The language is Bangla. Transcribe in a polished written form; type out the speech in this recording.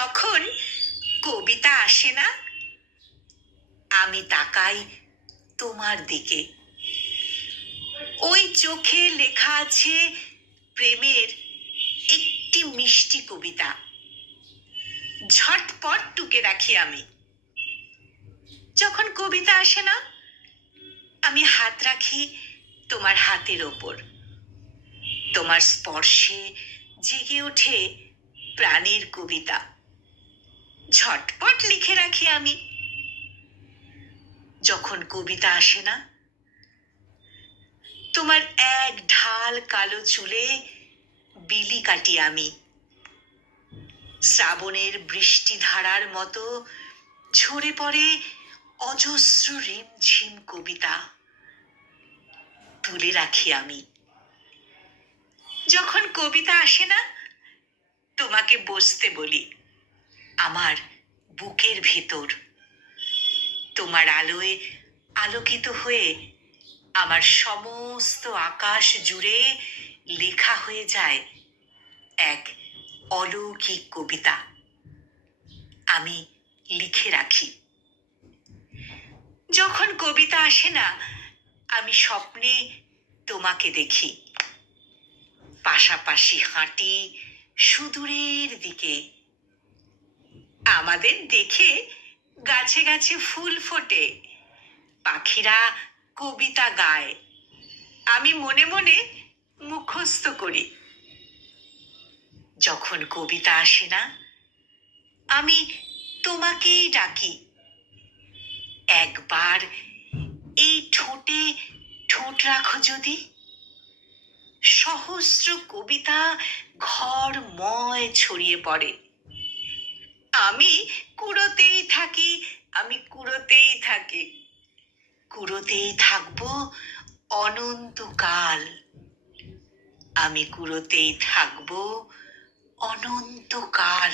যখন কবিতা আসে না, আমি তাকাই তোমার দিকে। ওই চোখে লেখা আছে প্রেমের একটি মিষ্টি কবিতা। ঝটপট টুকে রাখি আমি। যখন কবিতা আসে না, আমি হাত রাখি তোমার হাতের ওপর। তোমার স্পর্শে জেগে ওঠে প্রাণের কবিতা। ঝটপট লিখে রাখি আমি। যখন কবিতা আসে না, তোমার এক ঢাল কালো চুলে বিলি কাটি আমি। শ্রাবণের বৃষ্টি ধারার মতো ঝরে পড়ে অজস্র রিমঝিম কবিতা। তুলে রাখি আমি। যখন কবিতা আসে না, তোমাকে বসতে বলি আমার বুকের ভেতর। তোমার আলোয় আলোকিত হয়ে আমার সমস্ত আকাশ জুড়ে লেখা হয়ে যায় এক অলৌকিক কবিতা। আমি লিখে রাখি। যখন কবিতা আসে না, আমি স্বপ্নে তোমাকে দেখি। পাশাপাশি হাঁটি সুদূরের দিকে। আমাদের দেখে গাছে গাছে ফুল ফোটে, পাখিরা কবিতা গায়। আমি মনে মনে মুখস্থ করি। যখন কবিতা আসে না, আমি তোমাকেই ডাকি। একবার এই ঠোঁটে ঠোঁট রাখো যদি। সহস্র কবিতা ঘরময় ছড়িয়ে পড়ে। আমি কুড়োতেই থাকি, আমি কুড়োতেই থাকি। কুড়োতেই থাকবো অনন্তকাল। আমি কুড়োতেই থাকবো অনন্তকাল।